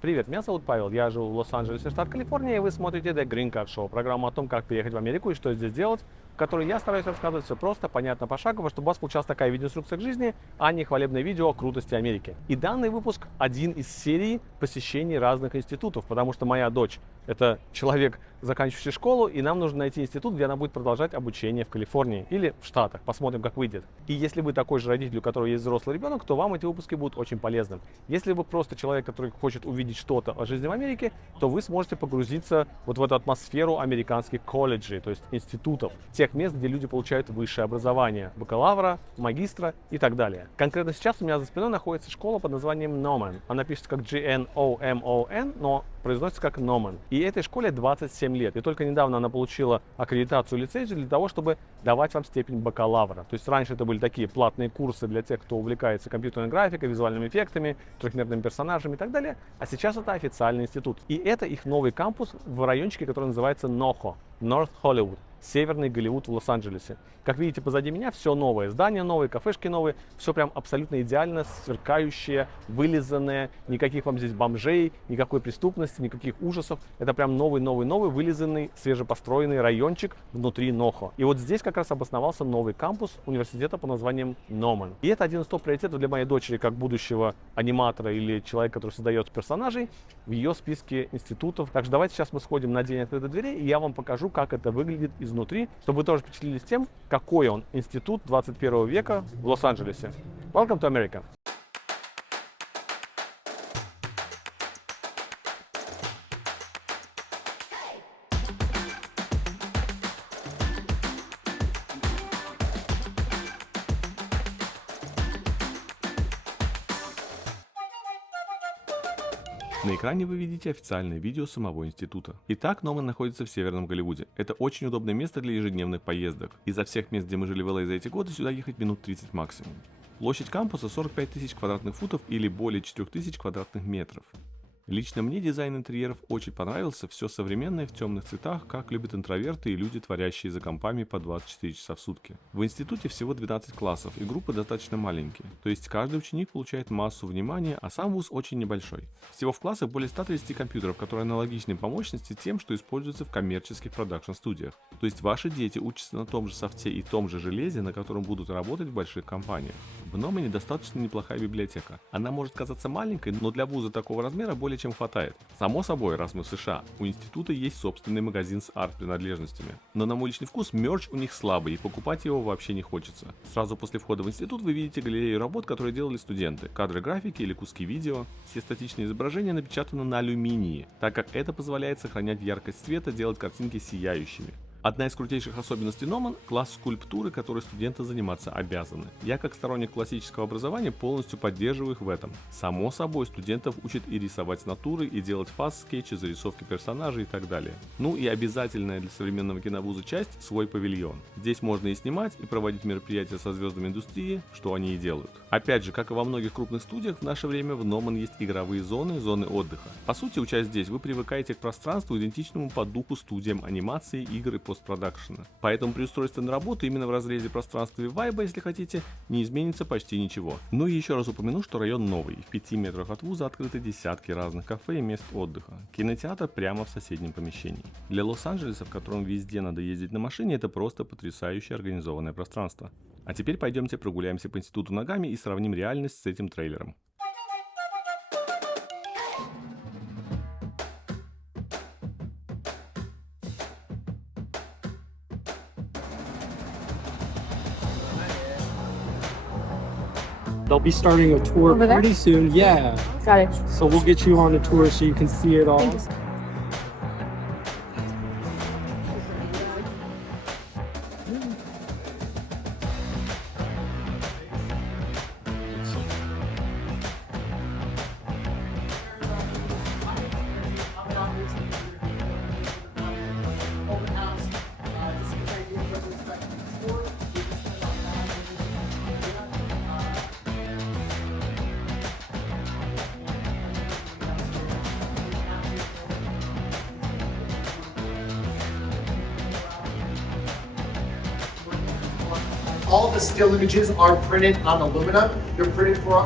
Привет, меня зовут Павел, я живу в Лос-Анджелесе, штат Калифорния, и вы смотрите The Green Card Show, программу о том, как переехать в Америку и что здесь делать, в которой я стараюсь рассказывать все просто, понятно, пошагово, чтобы у вас получалась такая видеоинструкция к жизни, а не хвалебное видео о крутости Америки. И данный выпуск один из серии посещений разных институтов, потому что моя дочь – это человек, заканчивающий школу, и нам нужно найти институт, где она будет продолжать обучение в Калифорнии или в Штатах. Посмотрим, как выйдет. И если вы такой же родитель, у которого есть взрослый ребенок, то вам эти выпуски будут очень полезны. Если вы просто человек, который хочет увидеть что-то о жизни в Америке, то вы сможете погрузиться вот в эту атмосферу американских колледжей, то есть институтов, тех мест, где люди получают высшее образование, бакалавра, магистра и так далее. Конкретно сейчас у меня за спиной находится школа под названием Gnomon. Она пишется как Gnomon, но произносится как Gnomon. И этой школе 27 лет. И только недавно она получила аккредитацию, лицензию для того, чтобы давать вам степень бакалавра. То есть раньше это были такие платные курсы для тех, кто увлекается компьютерной графикой, визуальными эффектами, трехмерными персонажами и так далее. А сейчас это официальный институт. И это их новый кампус в райончике, который называется NoHo, North Hollywood. Северный Голливуд в Лос-Анджелесе. Как видите, позади меня все новое. Здания новые, кафешки новые. Все прям абсолютно идеально, сверкающее, вылизанное. Никаких вам здесь бомжей, никакой преступности, никаких ужасов. Это прям новый, вылизанный, свежепостроенный райончик внутри Нохо. И вот здесь как раз обосновался новый кампус университета под названием Gnomon. И это один из топ-приоритетов для моей дочери, как будущего аниматора или человека, который создает персонажей, в ее списке институтов. Так что давайте сейчас мы сходим на день открытых дверей, и я вам покажу, как это выглядит изнутри, чтобы вы тоже впечатлились тем, какой он институт 21 века в Лос-Анджелесе. Welcome to America! На экране вы видите официальное видео самого института. Итак, Gnomon находится в Северном Голливуде. Это очень удобное место для ежедневных поездок. Изо всех мест, где мы жили в LA за эти годы, сюда ехать минут 30 максимум. Площадь кампуса 45 тысяч квадратных футов или более 4 тысяч квадратных метров. Лично мне дизайн интерьеров очень понравился, все современное в темных цветах, как любят интроверты и люди, творящие за компами по 24 часа в сутки. В институте всего 12 классов, и группы достаточно маленькие, то есть каждый ученик получает массу внимания, а сам вуз очень небольшой. Всего в классах более 130 компьютеров, которые аналогичны по мощности тем, что используются в коммерческих продакшн-студиях. То есть ваши дети учатся на том же софте и том же железе, на котором будут работать в больших компаниях. В Gnomon достаточно неплохая библиотека. Она может казаться маленькой, но для вуза такого размера более чем хватает. Само собой, раз мы в США, у института есть собственный магазин с арт-принадлежностями. Но на мой личный вкус мерч у них слабый, и покупать его вообще не хочется. Сразу после входа в институт вы видите галерею работ, которые делали студенты. Кадры графики или куски видео. Все статичные изображения напечатаны на алюминии, так как это позволяет сохранять яркость цвета, делать картинки сияющими. Одна из крутейших особенностей Gnomon – класс скульптуры, который студенты заниматься обязаны. Я, как сторонник классического образования, полностью поддерживаю их в этом. Само собой, студентов учат и рисовать с натуры, и делать фаст-скетчи, зарисовки персонажей и так далее. Ну и обязательная для современного киновуза часть – свой павильон. Здесь можно и снимать, и проводить мероприятия со звездами индустрии, что они и делают. Опять же, как и во многих крупных студиях, в наше время в Gnomon есть игровые зоны, зоны отдыха. По сути, учась здесь, вы привыкаете к пространству, идентичному по духу студиям анимации, игр и постпродакшена. Поэтому при устройстве на работу именно в разрезе пространства и вайба, если хотите, не изменится почти ничего. Ну и еще раз упомяну, что район новый. В 5 метрах от вуза открыты десятки разных кафе и мест отдыха. Кинотеатр прямо в соседнем помещении. Для Лос-Анджелеса, в котором везде надо ездить на машине, это просто потрясающе организованное пространство. А теперь пойдемте прогуляемся по институту ногами и сравним реальность с этим трейлером. They'll be starting a tour Over there? pretty soon. Yeah. Got it. So we'll get you on a tour so you can see it all. Thank you. All the still images are printed on aluminum. They're printed for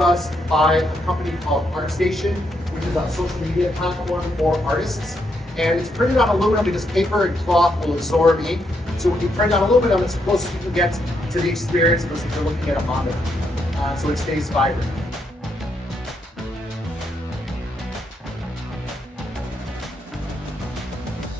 us by a company called ArtStation, which is a social media platform for artists. And it's printed on aluminum because paper and cloth will absorb ink. So when you print on aluminum, it's the closest you can get to the experience as if you're looking at a monitor. So it stays vibrant.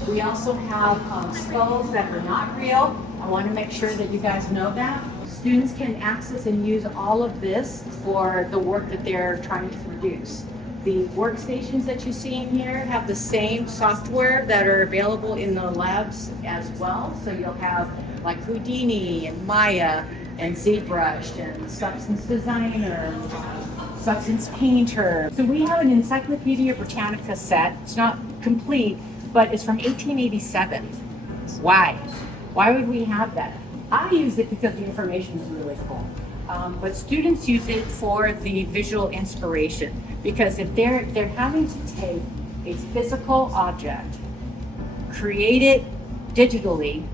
We also have skulls that are not real. I want to make sure that you guys know that. Students can access and use all of this for the work that they're trying to produce. The workstations that you see in here have the same software that are available in the labs as well. So you'll have like Houdini and Maya and ZBrush and Substance Designer, Substance Painter. So we have an Encyclopedia Britannica set. It's not complete, but it's from 1887. Why? Why would we have that? I use it because the information is really cool. But students use it for the visual inspiration, because if they're having to take a physical object, create it digitally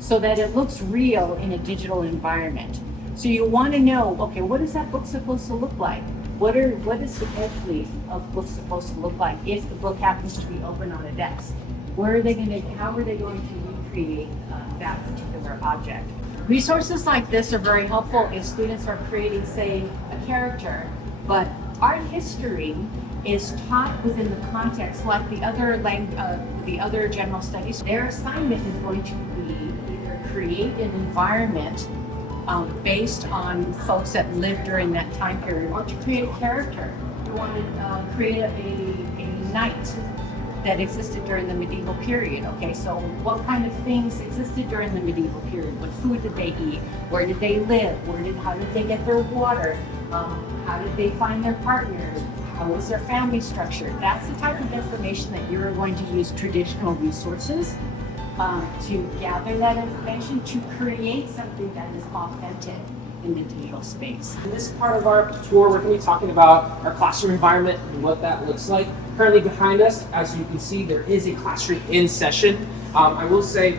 so that it looks real in a digital environment. So you want to know, okay, what is that book supposed to look like? What is the edge leaf of book supposed to look like if the book happens to be open on a desk? How are they going to recreate that particular object? Resources like this are very helpful if students are creating, say, a character, but art history is taught within the context like the other general studies. Their assignment is going to be either create an environment based on folks that lived during that time period, or to create a character. You want to create a knight that existed during the medieval period. Okay, so what kind of things existed during the medieval period? What food did they eat? Where did they live? How did they get their water? How did they find their partners? How was their family structured? That's the type of information that you're going to use traditional resources to gather that information to create something that is authentic in the digital space. In this part of our tour, we're going to be talking about our classroom environment and what that looks like. Currently behind us, as you can see, there is a classroom in session. I will say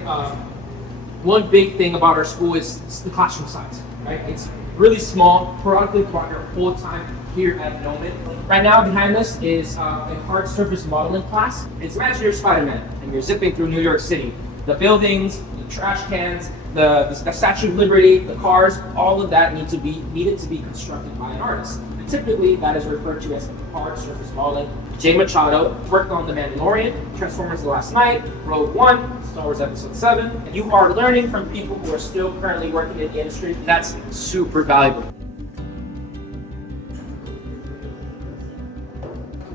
one big thing about our school is the classroom size, right? It's really small, periodically throughout your whole time here at Gnomon. Right now behind us is a hard surface modeling class. It's imagine you're Spider-Man and you're zipping through New York City. The buildings, the trash cans, the Statue of Liberty, the cars, all of that needed to be constructed by an artist. And typically that is referred to as hard surface modeling. Jay Machado worked on The Mandalorian, Transformers The Last Night, Rogue One, Star Wars Episode 7. And you are learning from people who are still currently working in the industry. That's super valuable.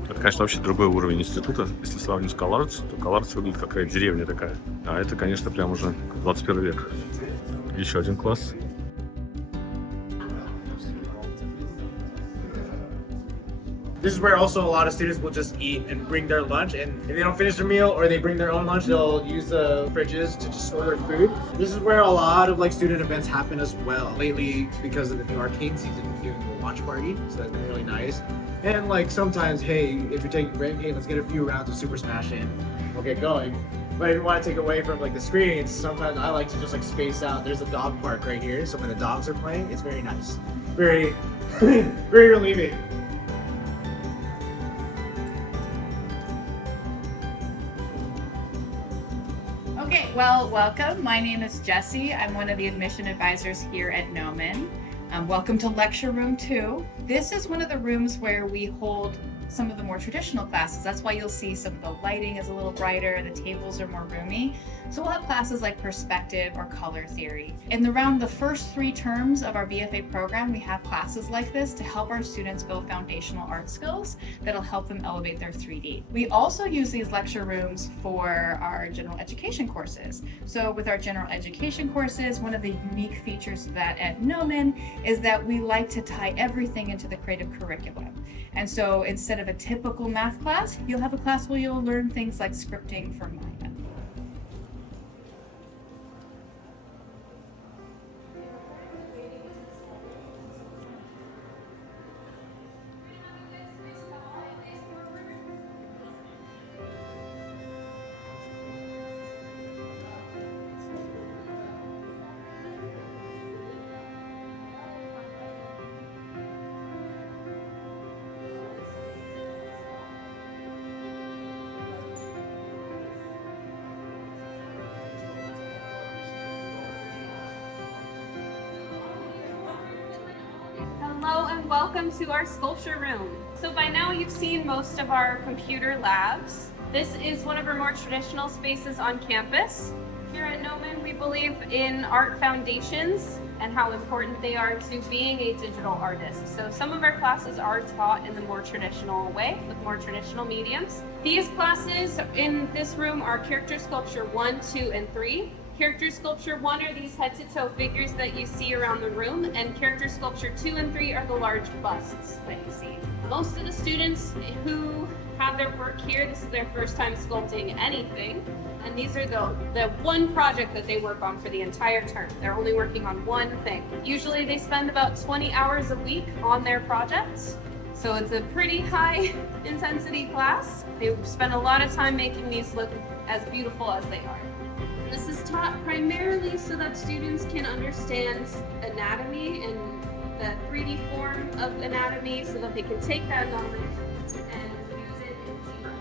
Это, конечно, вообще другой уровень института. Если сравнить с Класс, то Класс выглядит как какая-то деревня такая. А это, конечно, прям уже 21 век. Еще один класс. This is where also a lot of students will just eat and bring their lunch, and if they don't finish their meal or they bring their own lunch, they'll use the fridges to just store their food. This is where a lot of student events happen as well. Lately, because of the new arcade season, we're doing a watch party, so that's been really nice. And sometimes, hey, if you're taking break, hey, let's get a few rounds of Super Smash in. We'll get going. But if you want to take away from the screens, sometimes I like to just space out. There's a dog park right here, so when the dogs are playing, it's very nice. Very, very relieving. Okay, well, welcome. My name is Jessie. I'm one of the admission advisors here at Gnomon. Welcome to Lecture Room 2. This is one of the rooms where we hold some of the more traditional classes. That's why you'll see some of the lighting is a little brighter, the tables are more roomy. So we'll have classes like perspective or color theory. In around the first 3 terms of our BFA program, we have classes like this to help our students build foundational art skills that'll help them elevate their 3D. We also use these lecture rooms for our general education courses. So with our general education courses, one of the unique features of that at Gnomon is that we like to tie everything into the creative curriculum. And so instead of a typical math class, you'll have a class where you'll learn things like scripting for Maya. Hello and welcome to our sculpture room. So by now you've seen most of our computer labs. This is one of our more traditional spaces on campus. Here at Gnomon, we believe in art foundations and how important they are to being a digital artist. So some of our classes are taught in the more traditional way, with more traditional mediums. These classes in this room are character sculpture 1, 2, and 3. Character sculpture 1 are these head-to-toe figures that you see around the room, and character sculpture 2 and 3 are the large busts that you see. Most of the students who have their work here, this is their first time sculpting anything, and these are the one project that they work on for the entire term. They're only working on one thing. Usually they spend about 20 hours a week on their projects, so it's a pretty high intensity class. They spend a lot of time making these look as beautiful as they are. This is taught primarily so that students can understand anatomy and the 3D form of anatomy so that they can take that knowledge and use it in zero.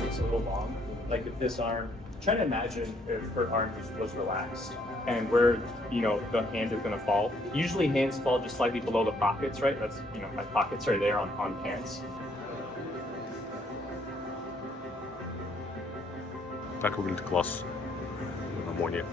It's a little long. Like if this arm, try to imagine if her arm was relaxed and where, the hand is going to fall. Usually hands fall just slightly below the pockets, right? That's, my pockets are there on pants. Так выглядит класс на Моне.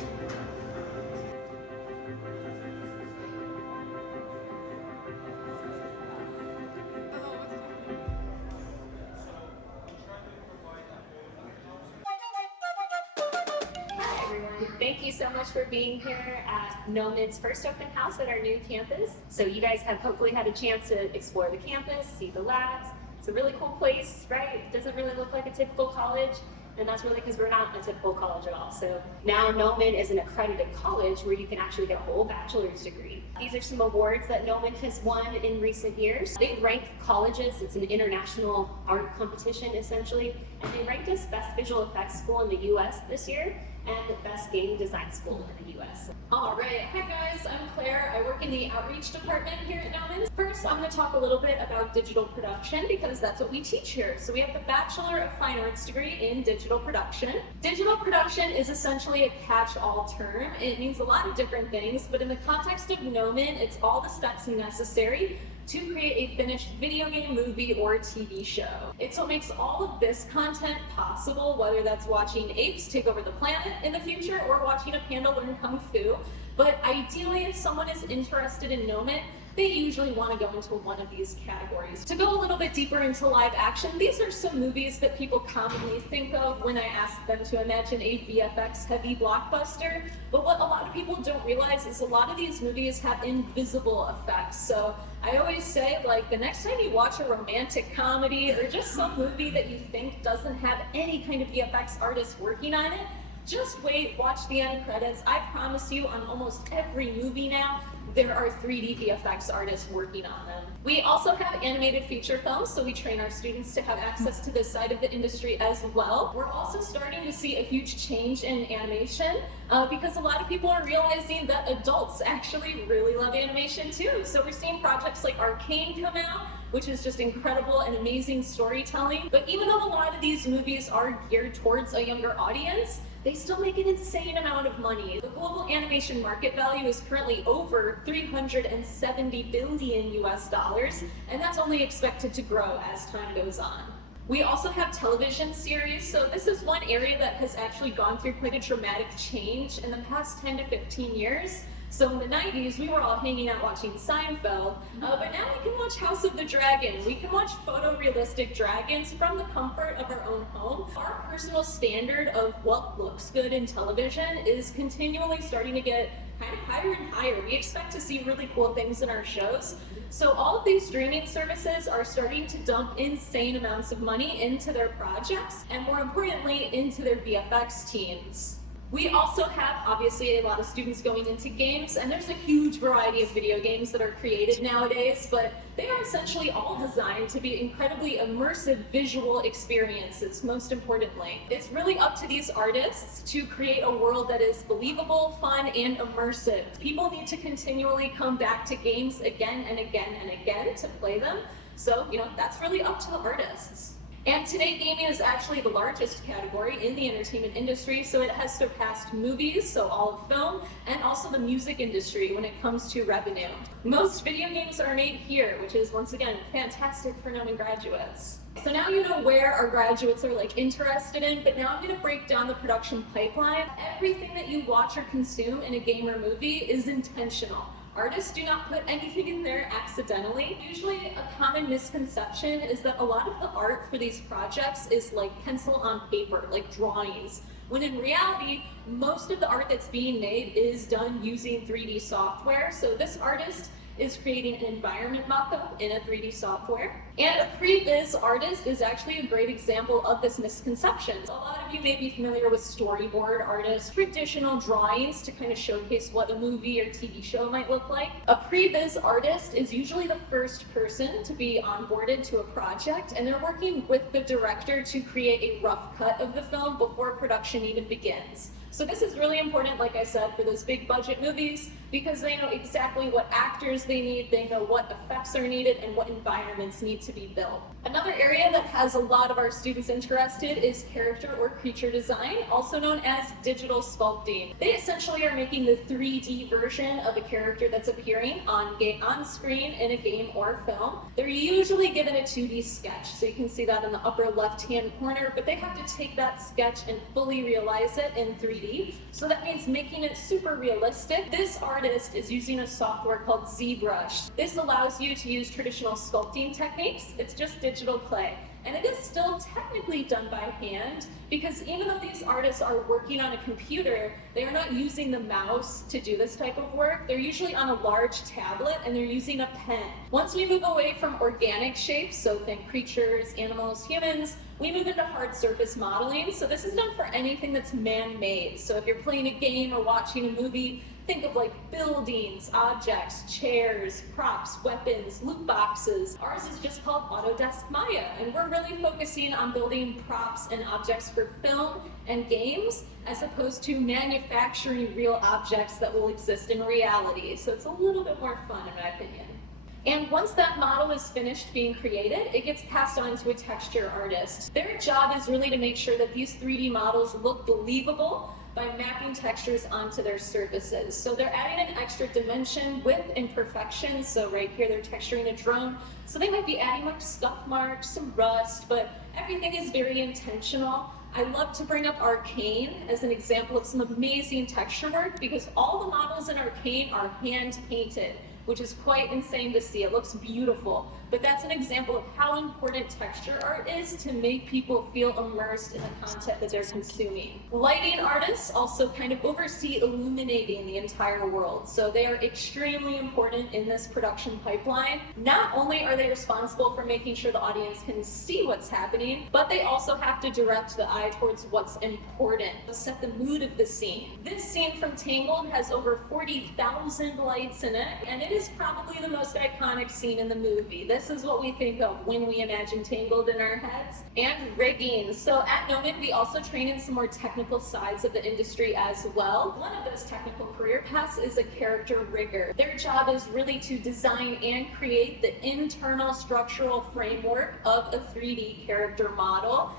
Thank you so much for being here at Gnomon's first open house at our new campus. So you guys have hopefully had a chance to explore the campus, see the labs. It's a really cool place, right? It doesn't really look like a typical college, and that's really because we're not a typical college at all. So now Gnomon is an accredited college where you can actually get a whole bachelor's degree. These are some awards that Gnomon has won in recent years. They rank colleges, it's an international art competition essentially, and they ranked us best visual effects school in the US this year, and the best game design school in the US. All right, hi guys, I'm Claire. I work in the outreach department here at Gnomon. First, I'm going to talk a little bit about digital production because that's what we teach here. So we have the Bachelor of Fine Arts degree in digital production. Digital production is essentially a catch-all term. It means a lot of different things, but in the context of Gnomon, it's all the steps necessary to create a finished video game, movie, or TV show. It's what makes all of this content possible, whether that's watching apes take over the planet in the future or watching a panda learn Kung Fu. But ideally, if someone is interested in Gnomon, they usually want to go into one of these categories. To go a little bit deeper into live action, these are some movies that people commonly think of when I ask them to imagine a VFX heavy blockbuster. But what a lot of people don't realize is a lot of these movies have invisible effects. So I always say, like, the next time you watch a romantic comedy or just some movie that you think doesn't have any kind of VFX artist working on it, just wait, watch the end credits. I promise you, on almost every movie now, there are 3D VFX artists working on them. We also have animated feature films, so we train our students to have access to this side of the industry as well. We're also starting to see a huge change in animation because a lot of people are realizing that adults actually really love animation too. So we're seeing projects like Arcane come out, which is just incredible and amazing storytelling. But even though a lot of these movies are geared towards a younger audience, they still make an insane amount of money. The global animation market value is currently over 370 billion US dollars, and that's only expected to grow as time goes on. We also have television series, so this is one area that has actually gone through quite a dramatic change in the past 10 to 15 years. So in the 90s, we were all hanging out watching Seinfeld, but now we can watch House of the Dragon. We can watch photorealistic dragons from the comfort of our own home. Our personal standard of what looks good in television is continually starting to get kind of higher and higher. We expect to see really cool things in our shows. So all of these streaming services are starting to dump insane amounts of money into their projects, and more importantly, into their VFX teams. We also have, obviously, a lot of students going into games, and there's a huge variety of video games that are created nowadays, but they are essentially all designed to be incredibly immersive visual experiences, most importantly. It's really up to these artists to create a world that is believable, fun, and immersive. People need to continually come back to games again and again and again to play them, so, that's really up to the artists. And today gaming is actually the largest category in the entertainment industry, so it has surpassed movies, so all of film, and also the music industry when it comes to revenue. Most video games are made here, which is once again fantastic for Gnomon graduates. So now you know where our graduates are interested in, but now I'm going to break down the production pipeline. Everything that you watch or consume in a game or movie is intentional. Artists do not put anything in there accidentally. Usually a common misconception is that a lot of the art for these projects is like pencil on paper, like drawings, when in reality, most of the art that's being made is done using 3D software. So this artist is creating an environment mock-up in a 3D software. And a pre-viz artist is actually a great example of this misconception. A lot of you may be familiar with storyboard artists, traditional drawings to kind of showcase what a movie or TV show might look like. A pre-viz artist is usually the first person to be onboarded to a project, and they're working with the director to create a rough cut of the film before production even begins. So this is really important, like I said, for those big budget movies, because they know exactly what actors they need, they know what effects are needed, and what environments need to be built. Another area that has a lot of our students interested is character or creature design, also known as digital sculpting. They essentially are making the 3D version of a character that's appearing on screen in a game or film. They're usually given a 2D sketch, so you can see that in the upper left-hand corner, but they have to take that sketch and fully realize it in 3D. So that means making it super realistic. This artist is using a software called ZBrush. This allows you to use traditional sculpting techniques. It's just digital clay. And it is still technically done by hand, because even though these artists are working on a computer, they are not using the mouse to do this type of work. They're usually on a large tablet and they're using a pen. Once we move away from organic shapes, so think creatures, animals, humans, we move into hard surface modeling. So this is done for anything that's man-made. So if you're playing a game or watching a movie, think of like buildings, objects, chairs, props, weapons, loot boxes. Ours is just called Autodesk Maya, and we're really focusing on building props and objects for film and games, as opposed to manufacturing real objects that will exist in reality. So it's a little bit more fun, in my opinion. And once that model is finished being created, it gets passed on to a texture artist. Their job is really to make sure that these 3D models look believable by mapping textures onto their surfaces. So they're adding an extra dimension with imperfections. So right here, they're texturing a drone. So they might be adding like scuff marks, some rust, but everything is very intentional. I love to bring up Arcane as an example of some amazing texture work, because all the models in Arcane are hand painted, which is quite insane to see. It looks beautiful. But that's an example of how important texture art is to make people feel immersed in the content that they're consuming. Lighting artists also kind of oversee illuminating the entire world. So they are extremely important in this production pipeline. Not only are they responsible for making sure the audience can see what's happening, but they also have to direct the eye towards what's important, set the mood of the scene. This scene from Tangled has over 40,000 lights in it, and it is probably the most iconic scene in the movie. This is what we think of when we imagine Tangled in our heads. And rigging. So at Gnomon, we also train in some more technical sides of the industry as well. One of those technical career paths is a character rigger. Their job is really to design and create the internal structural framework of a 3D character model.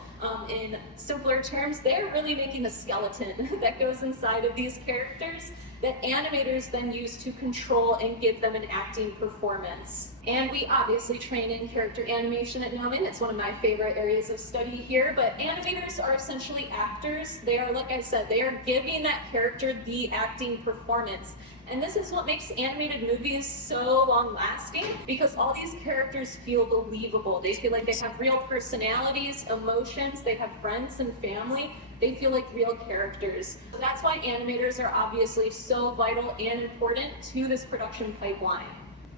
In simpler terms, they're really making the skeleton that goes inside of these characters that animators then use to control and give them an acting performance. And we obviously train in character animation at Gnomon. It's one of my favorite areas of study here, but animators are essentially actors. They are, like I said, they are giving that character the acting performance. And this is what makes animated movies so long-lasting, because all these characters feel believable. They feel like they have real personalities, emotions, they have friends and family. They feel like real characters. So that's why animators are obviously so vital and important to this production pipeline.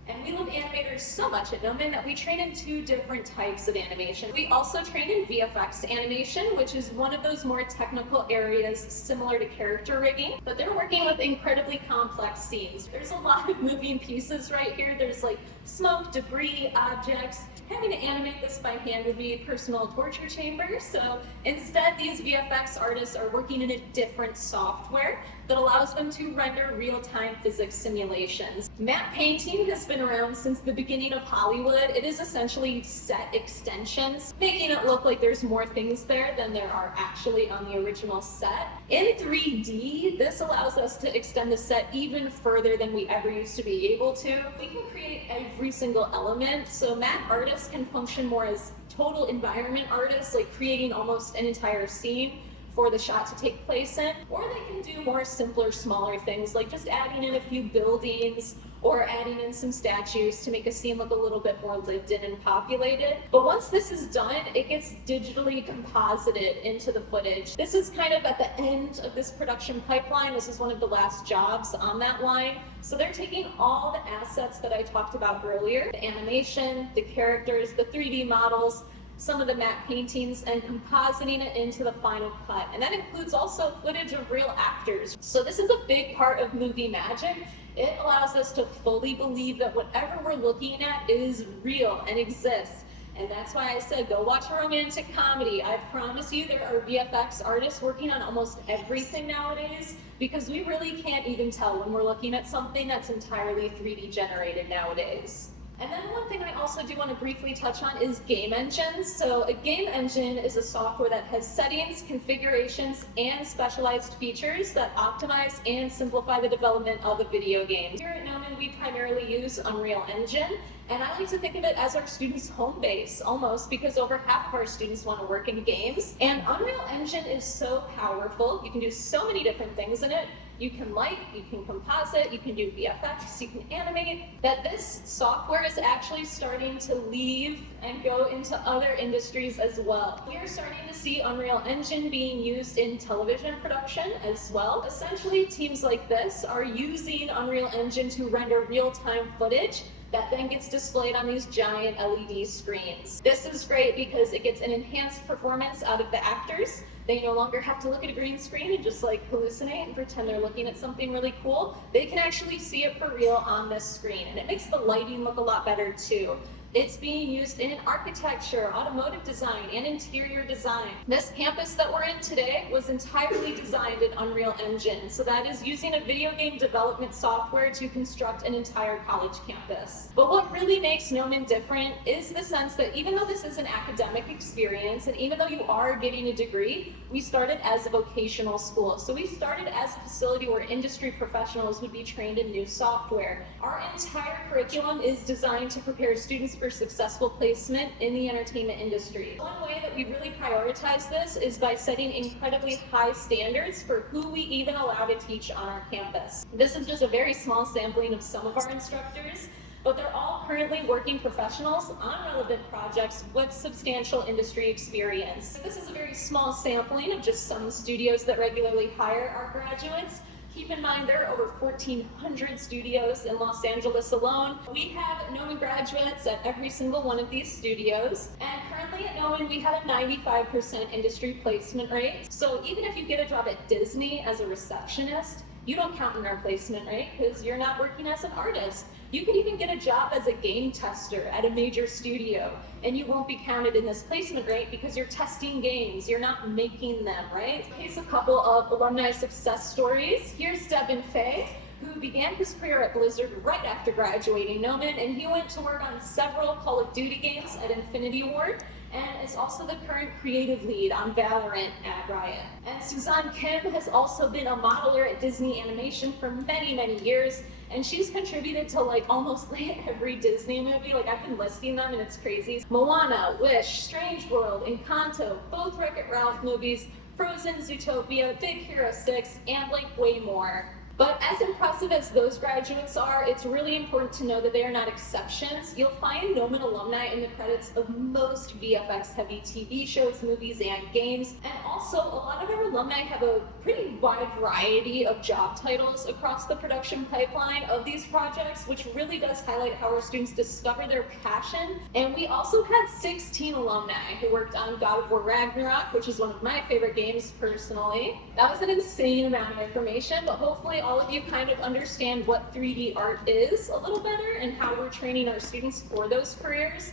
And we love animators so much at Gnomon that we train in 2 different types of animation. We also train in VFX animation, which is one of those more technical areas similar to character rigging, but they're working with incredibly complex scenes. There's a lot of moving pieces right here. There's like smoke, debris, objects, Having to animate this by hand would be a personal torture chamber, so instead these VFX artists are working in a different software that allows them to render real-time physics simulations. Matte painting has been around since the beginning of Hollywood. It is essentially set extensions, making it look like there's more things there than there are actually on the original set. In 3D, this allows us to extend the set even further than we ever used to be able to. We can create every single element, so matte artists can function more as total environment artists, like creating almost an entire scene for the shot to take place in, or they can do more simpler, smaller things like just adding in a few buildings or adding in some statues to make a scene look a little bit more lived in and populated. But once this is done, it gets digitally composited into the footage. This is kind of at the end of this production pipeline. This is one of the last jobs on that line. So they're taking all the assets that I talked about earlier, the animation, the characters, the 3D models, some of the matte paintings, and compositing it into the final cut. And that includes also footage of real actors. So this is a big part of movie magic. It allows us to fully believe that whatever we're looking at is real and exists. And that's why I said, go watch a romantic comedy. I promise you there are VFX artists working on almost everything nowadays, because we really can't even tell when we're looking at something that's entirely 3D generated nowadays. And then one thing I also do want to briefly touch on is game engines. So a game engine is a software that has settings, configurations, and specialized features that optimize and simplify the development of a video game. Here at Gnomon, we primarily use Unreal Engine, and I like to think of it as our students' home base, almost, because over half of our students want to work in games. And Unreal Engine is so powerful. You can do so many different things in it. You can light, you can composite, you can do VFX, you can animate, that this software is actually starting to leave and go into other industries as well. We are starting to see Unreal Engine being used in television production as well. Essentially, teams like this are using Unreal Engine to render real-time footage that then gets displayed on these giant LED screens. This is great because it gets an enhanced performance out of the actors. They no longer have to look at a green screen and just like hallucinate and pretend they're looking at something really cool. They can actually see it for real on this screen, and it makes the lighting look a lot better too. It's being used in architecture, automotive design, and interior design. This campus that we're in today was entirely designed in Unreal Engine. So that is using a video game development software to construct an entire college campus. But what really makes Gnomon different is the sense that even though this is an academic experience, and even though you are getting a degree, we started as a vocational school. So we started as a facility where industry professionals would be trained in new software. Our entire curriculum is designed to prepare students for successful placement in the entertainment industry. One way that we really prioritize this is by setting incredibly high standards for who we even allow to teach on our campus. This is just a very small sampling of some of our instructors, but they're all currently working professionals on relevant projects with substantial industry experience. This is a very small sampling of just some studios that regularly hire our graduates. Keep in mind there are over 1,400 studios in Los Angeles alone. We have Gnomon graduates at every single one of these studios. And currently at Gnomon, we have a 95% industry placement rate. So even if you get a job at Disney as a receptionist, you don't count in our placement rate because you're not working as an artist. You can even get a job as a game tester at a major studio, and you won't be counted in this placement rate because you're testing games, you're not making them, right? Here's a couple of alumni success stories. Here's Devin Fay, who began his career at Blizzard right after graduating Gnomon, and he went to work on several Call of Duty games at Infinity Ward, and is also the current creative lead on Valorant at Riot. And Suzanne Kim has also been a modeler at Disney Animation for many, many years, and she's contributed to like almost every Disney movie. Like I've been listing them and it's crazy. Moana, Wish, Strange World, Encanto, both Wreck-It Ralph movies, Frozen, Zootopia, Big Hero 6, and like way more. But as impressive as those graduates are, it's really important to know that they are not exceptions. You'll find Gnomon alumni in the credits of most VFX-heavy TV shows, movies, and games. And also, a lot of our alumni have a pretty wide variety of job titles across the production pipeline of these projects, which really does highlight how our students discover their passion. And we also had 16 alumni who worked on God of War Ragnarok, which is one of my favorite games personally. That was an insane amount of information, but hopefully all of you kind of understand what 3D art is a little better and how we're training our students for those careers.